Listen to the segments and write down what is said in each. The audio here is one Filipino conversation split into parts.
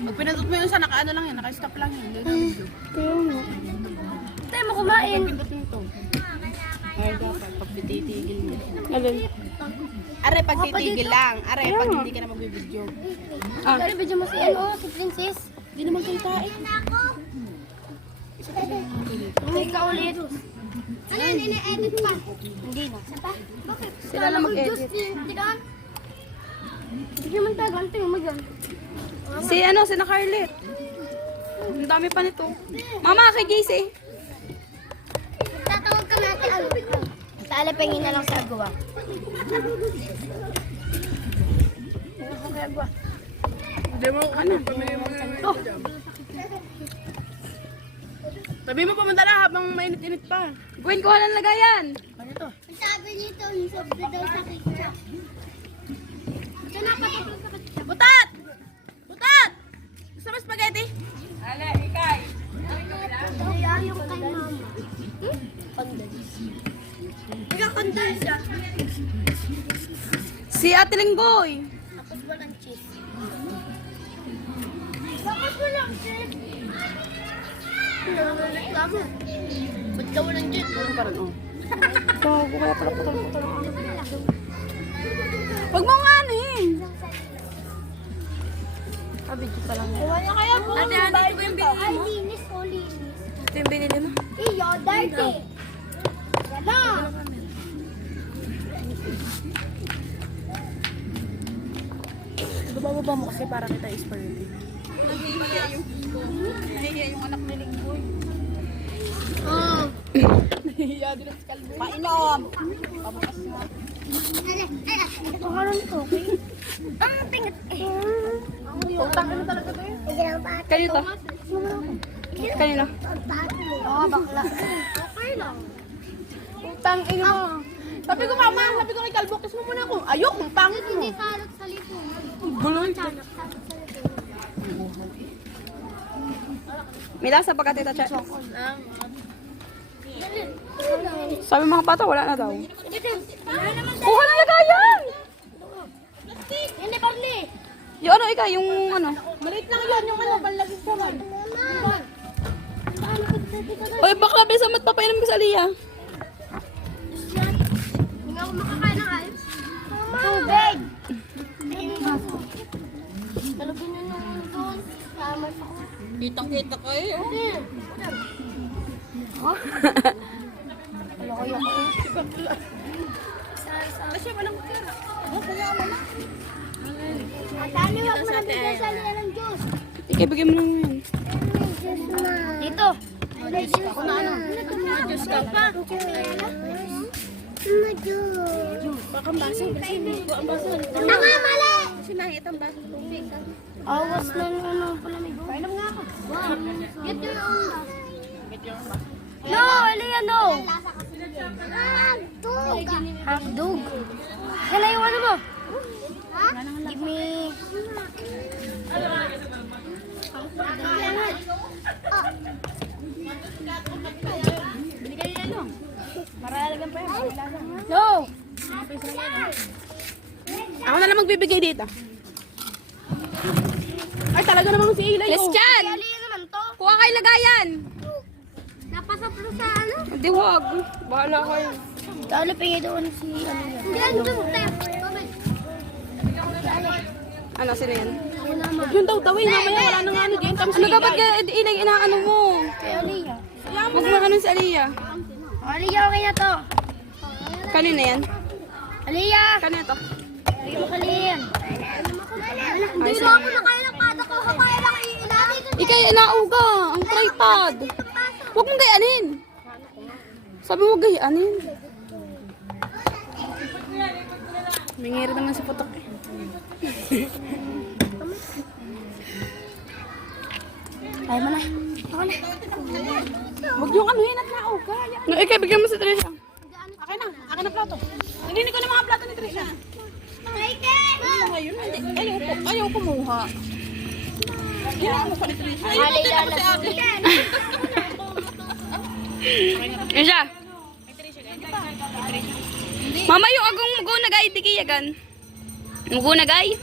Pag pinindot mo yun sa naka-ano lang yan, naka-stop lang yun. Kaya mo. Tayo mo kumain. Pindot mo ito. Ay, dapat pag titigil mo. Alin? Are, pag titigil lang. Are, pag hindi ka na magbibidyo. Pero video mo si ano, si Princess. Hindi naman salita eh. Hindi ka ulit. Ano yun, ine-edit pa? Hindi na. Bakit? Sila lang mag-edit. Hindi ka? Hindi man tayo, ganting mo dyan. Si ano, si Nakarlit. Ang dami pa nito. Mama, kay JC. Tatawag ka natin. Sa alipengin na lang sa agawa. Hindi mo, ano, pamili mo na. Oh. Sabi mo pumunta na habang mainit-init pa. Gwen, kuha ng lagayan. Ano to? Ang sabi nito, yung sobra daw sa ketchup. Ito na, patapos sa ketchup. Butat! Butat! Gusto mo spaghetti? Kaya yung kay mama. Nagkakandal siya. Si Ate Linggoy. Tapos walang cheese. Bakit walang cheese? Reklamo. Ba't ka walang cheese? Ano pa rin, oh. Gago, kaya pala putol-putol ang ano. Huwag mong anin. Kabidyo pa lang. Wala kaya po. Ate, ate ko yung binili Ay, mo. linis ko, linis. Ito yung binili mo. Iyo, dirty. Wala. Baba mo kasi para kita spaghetti. Nahihiya yung anak ni Linggoy. Oh. Nahihiya din ang kalbo. Painom! Pabukas na. Pangalan ko. Ang pingat. Utang ano talaga to yun? Kanino to? Kanino? Oo, bakla. Okay lang. Utang ino mo. Sabi ko mama, sabi ko kay Kalbo, kiss mo muna ako. Ayok, ang pangit mo. Hindi salot sa lipo. Guloy. Salot sa lipo. May lasa pa ka, Tita Che. Sabi mga bata, wala na daw. Kuha ng lagayan! Hindi, Barney. Yung ano, ika, yung ano. Maliit lang yun, yung ano, balagin sa man. Oy, bakla, bisa magpapainom ka sa Aliyah. Hindi ako makakain ng ayos. Tubig. Talagyan nyo nung doon. Sama sa ko. Kitang-kita ko eh. Lokoy ako. Kasi walang pera. At ano wag mo nabigyan sa liya ng juice. Ika, bigyan mo lang yan. Dito. Ako na ano. Diyos ka pa. Baka ang baso. Kasi hindi ko ang baso. Tama, mali! Kasi nakita ang baso. Tubig. Awas na ng ano palamig. Painom nga ako. Get your own. No, Aliyah, no. Hotdog. Hotdog. Kala yung ano mo? Ha? Give me... Binigay yan o. Maralagan pa yan. No. Ako na lang magbibigay dito. Ay, talaga namang si Ilay. Christian! Aliyah naman to. Kuha kayo lagayan! Napasaplo sa ano? Hindi, huwag. Bahala kayo. Dali pa yung doon si Aliyah. Hindi, andun, Steph. Ano, sino yan? Yun daw tawin. Mamaya wala nang ano dyan. Kami Ano ka ba't inaano mo? Kay Aliyah. Huwag mo ano si Aliyah. Aliyah, okay na to. Kanina yan? Aliyah. Kanina to? Bigyan mo kaliyan. Hindi mo ako nakain ng pata ko. Kaya lang iinari. Ikay, nauga. Ang tripod. Huwag mong gayanin. Sabi mo gayanin. Mingiri naman si Putok eh. Ayaw mo na. Huwag yung ano yun at nauga. No, ikay, bigyan mo si Trisha. Akin na. Akin na plato. Nilinig ko na mga plato ni Trisha. Ano ngayon? Ayaw kumuha. Ayaw mo pa ni Trisha. Ayaw mo din ako si ate. Yan siya. Hindi Mama, yung agong mugunagay, tikiyagan. Mugunagay.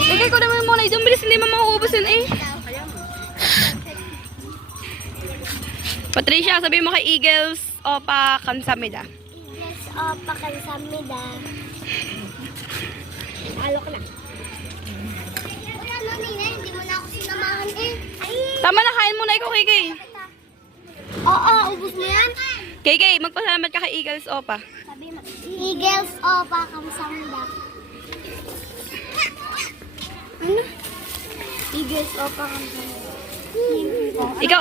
Ikay ko naman muna, itong bilis, hindi mo mauubos yun eh. Patricia, sabi mo kay Eagles, Opa, Kansamida. Yes, pakansamida. Halo ka na. Ano, Nina? Hindi mo na ako sinamahan eh. Ay! Tama na, kain muna ikaw, KK. Oo, ubus mo yan. KK, magpasalamat ka kay Eagles, Opa. Sabi mo. Eagles, pakansamida. Ano? Eagles, pakansamida. Ikaw,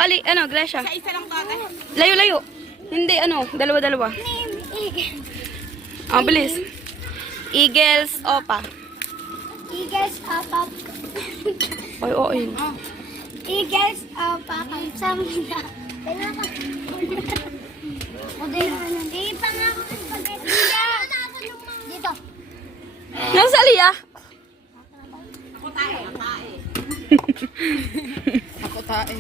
Gracia. Sa isa lang to ate. Layo. Hindi, dalawa-dalawa. Eagles. Ang bilis. Eagles, Opa. Eagles, Oy, oy. Eagles, pakansamida. Kaya ka. O, di pa nga ako sa spaghetti. Dito. Nasa Aliyah. Ako tae. Ako tae.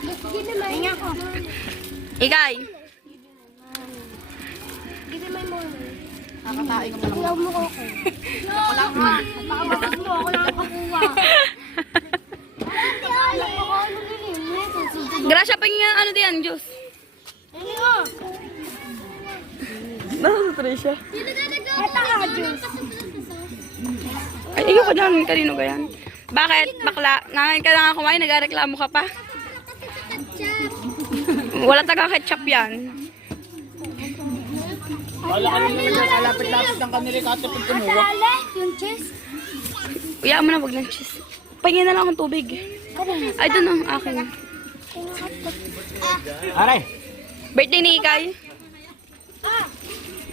Dito naman. Hinga ko. Ikay. Dito may mono. Nakatae ka pa lang. Ilaw mo ko. Ako lang ha. Baka mo ako lang kakuha. Alam mo ko ano din. Gracia, paging diyan, Diyos. Ano ko? Nasa Patricia. Ito ka, Diyos. Ay, ikaw ka dyan. Kanino ka yan? Bakit? Bakla? Ngayon ka na nga kumain, nagreklamo ka pa? Wala tagang ketchup yan. Wala ka naman nagkalapit-lapit ng kanila kato pag kumuha. Alala, yung cheese. Uyaan mo na, wag ng cheese. Pahingin na lang akong tubig. Ay, doon ang akin. Aray! Birthday ni Ikay.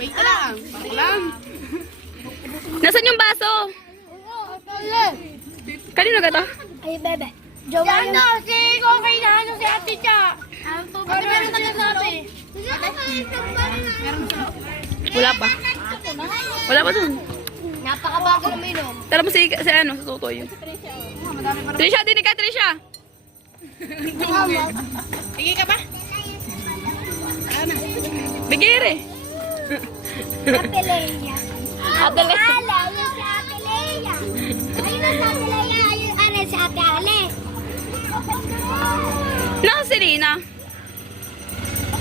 Wait ka lang. Bako lang. Nasaan yung baso? Kanino ka to? Ay, bebe. Joanna. Si Kokoy na ano si Ate Cha. Ang tubig na meron nagsasabi. Wala pa. Wala pa dun. Napakabago na minom. Tala mo si sa tutoy. Trisha, dinig ka, Trisha. Tingin ka ba? Bigire. Ate Leia. Ate Leia. Ala, yung si Ate Leia. Ayun na si Ate Leia. Ayun, ano si Ate Ale. Nasa si Rina.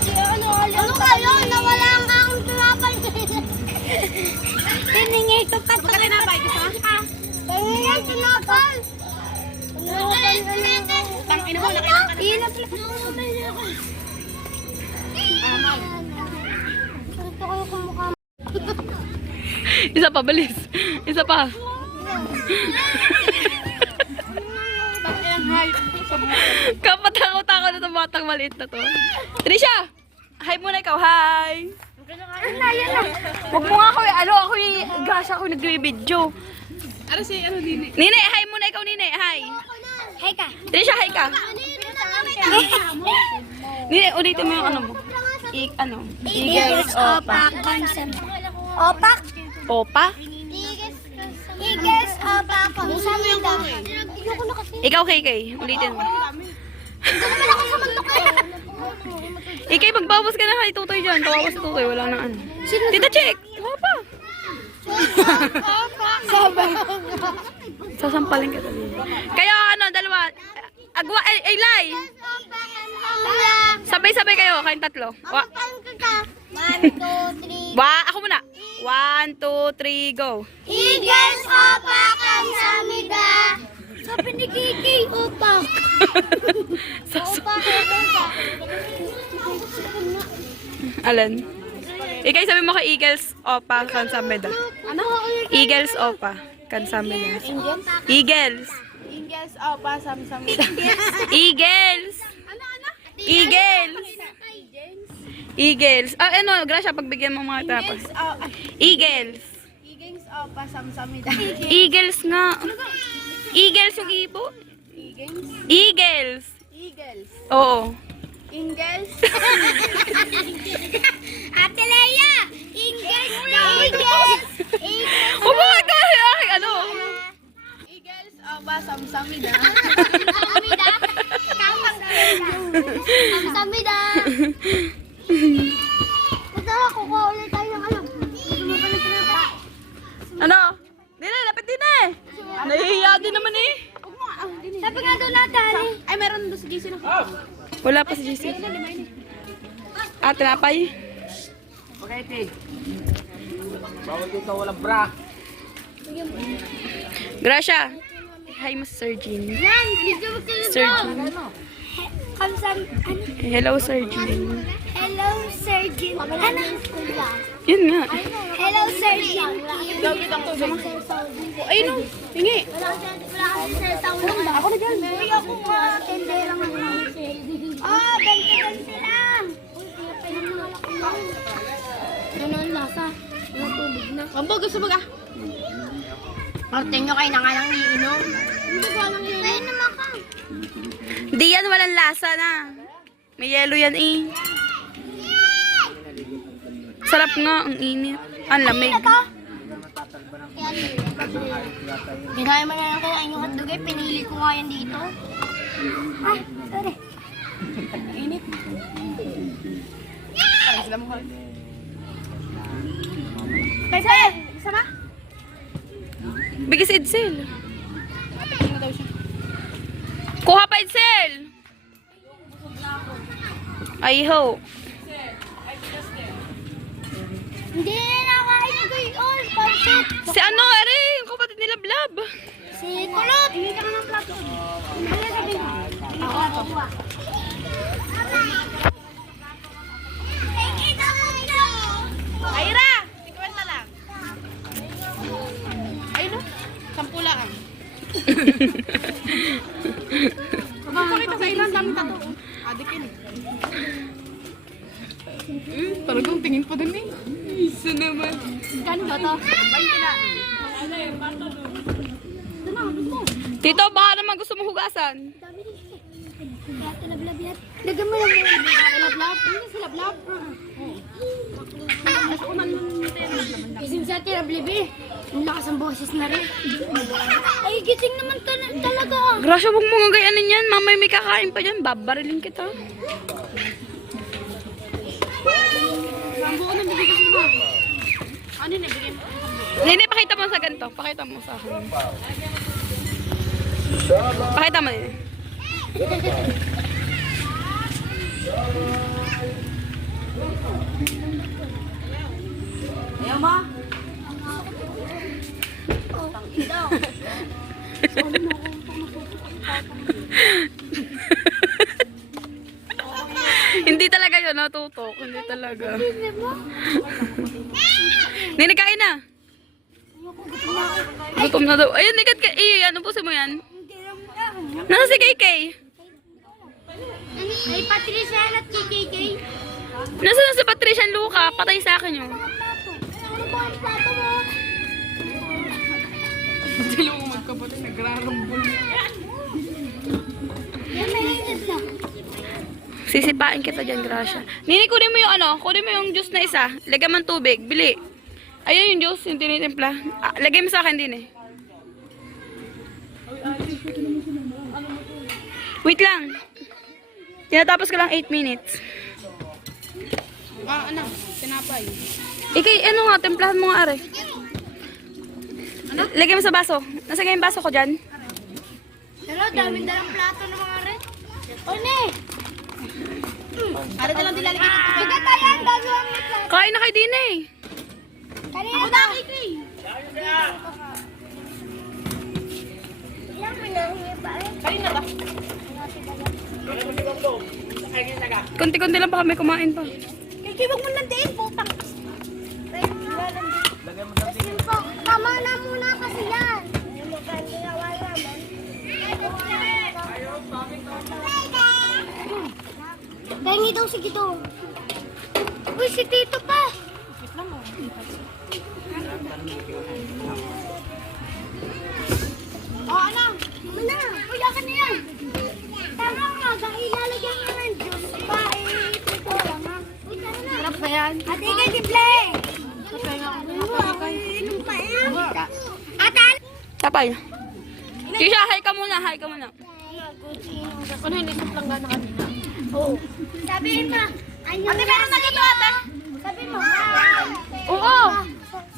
Si ano kayo? Nawala ang akong tinapay. Tiningi ko pa. Baka tinapay, gusto mo? Tiningi ang tinapay. Tangin mo, nakailan ka na. Iyan na pala. Gusto ko yung kumukha mo. Isa pa, balis. Isa pa. Kapatakot-takot na itong batang maliit na to. Trisha! Hi muna ikaw, hi! Huwag mo nga ako gosh, ako nag-video. Ano si, Nini? Nine, hi muna ikaw, Nine, hi! Hey ka. Trisha, hi ka! Nine, ulitin mo yung mo. Eagles Opak. Opak? Opa? Eagles Opak. Kasama yung dami. Ayoko na kasi. Ikaw, KK, ulitin mo. Ito naman ako sa mandok eh. Ikay, magbawas ka na kay Tutoy dyan. Kawawas si Tutoy, wala na ano. Tita Chick! Opa! Sasampalin ka dali. Kayo, dalawa. Agwa, Lai! Sabay-sabay kayo, kayong tatlo. One, two, three. Ako muna. 1, 2, 3, go. Eagles Opak ang samida. Sabi ni Kiki, Opak. Opak. Alan? Ikay, sabi mo kay Eagles, Opa, Kansameda. Ano? Eagles, Opa, Kansameda. Eagles. Ingles, pa, samsamida. Eagles. Eagles. Eagles. Gracia, pagbigyan mo mga tapas. Eagles. Ingles, pa, samsamida. Eagles nga. Eagles yung ibo. Eagles. Eagles. Oo. Ingles. Ate Leia! Eagles! Eagles! Huwag mo nga kasi aking Eagles, pa, samsamida. Samida! Samida! Wala pa si JC. Ah, tinapay. Spaghetti. Bawal dito, walang bra. Gracia. Hi, Mas Sir Jean. Yan, dito mo Sir Jean. Kamsam, ano? Hello, Sir Jean. Hello, Sir Jin. Ano? Yun nga. Hello, Sir Jin. Ay, no. Hingi. Wala kasi Sir Sound. Ako na dyan. Uy, ako nga. Tende lang ako. Oh, ganti lang. Ano ang lasa? Natubig na. Ambog, gusto mo ka? Martin nyo kayo na nga lang iinom. Hindi ko alam yun. Kaya naman ka. Di yan, walang lasa na. May yelo yan eh. Sarap nga, ang init. Ang lamig. Hindi kaya man lang kayo yung hotdog eh. Pinili ko nga yan dito. Ay, sorry. Kaysa, sama? Bigay si Edsel. Ano daw siya? Kuha pa Edsel. Ay ho. Hindi na kain ni Kuy Ol. Pansit. Si ano, ere, yung kapatid nila Blab. Si Kulot. Hindi ka ng plato. Ano sabi mo? Ako. Aira! 50 lang. Ay, no? 10 lang. Pakita sa ilan, dami tato. Adikin. Talagang tingin pa dun eh. Isa naman. Gano'n ba to? 20 na. Tito, baka naman gusto mo hugasan. Lablab-lab. Lagyan mo lang yung Lablab. Hindi sila lablab. Isim sa tirablibi. Ang lakas ang boses na rin. Ay, gising naman talaga. Gracia, huwag mo nga gayanin yan. Mamay may kakain pa dyan. Babarilin kita. Ang buo na bigay ko sa mga. Ano na bigay mo? Nene, pakita mo sa ganito. Pakita mo sa akin. Pakita mo din. Ayaw mo? Hindi talaga yun, natutok. Hindi talaga. Nene, kain na. Gutom na daw. Ayun, nikat ka. Ano po mo yan? Nasa si KK? Ay, Patricia at KKK. Nasa na si Patricia Luca? Patay sa akin yun. Ano ba ang plato mo? Hindi mo magkapatid. Nagrarambol. Yan, mahilig na. Sisipain kita dyan, Gracia. Nini, kunin mo yung ano, kunin mo yung juice na isa. Lagyan mo ng tubig, bili. Ayun yung juice, yung tinitimpla. Ah, lagay mo sa akin din eh. Wait lang. Tinatapos ko lang 8 minutes. Ano? Tinapay. Ikay, ano nga, templahan mo nga, are. Ano? Lagay mo sa baso. Nasa yung baso ko dyan? Hello, daming dalang plato ng mga rin. One! Para na lang dilalagay ng tubig. Bigat tayo ang gagawin ng plato. Kain na kay din eh. Kanina Ako na, Kiki. Ilang pinahingi ba eh? Kain na ba? Kunti-kunti lang pa kami kumain pa. Kiki, wag mo nandiin, putang. Tama na muna kasi yan. Pahingi daw si Gito. Uy, si Tito pa. Oh, ano? Mana? Uy, akin na yan. Tama nga, dahil ilalagyan nga ng juice pa eh. Tito lang ha. Uy, tara na. Sarap ba yan? Ate, ikay di play. Inom pa yan. Ate, Tapay. Kisha, hi ka muna, hi ka muna. Ano, inisip lang gana kanina. sabihin mo. Ate, meron na dito, ate. Sabi mo, hi. Oo.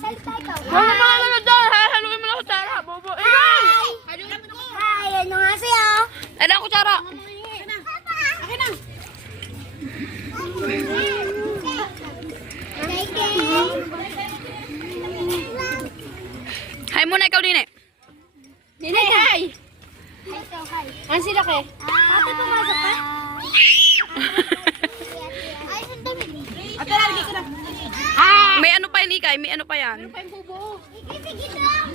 Salta ikaw. Wala na mga naman dyan. Haluin mo na ako, Tara. Bobo. Hi! Ano lang ito? Hi! Ano nga sa'yo? Ano ako, Tara? Akin na. Hi muna ikaw din eh. Nene, hi! Ano sila kay? Ate, pumasok ka? Ay, sandali. Ate, lalagay ko na. May ano pa yan, Ikay? May ano pa yan? Sige lang.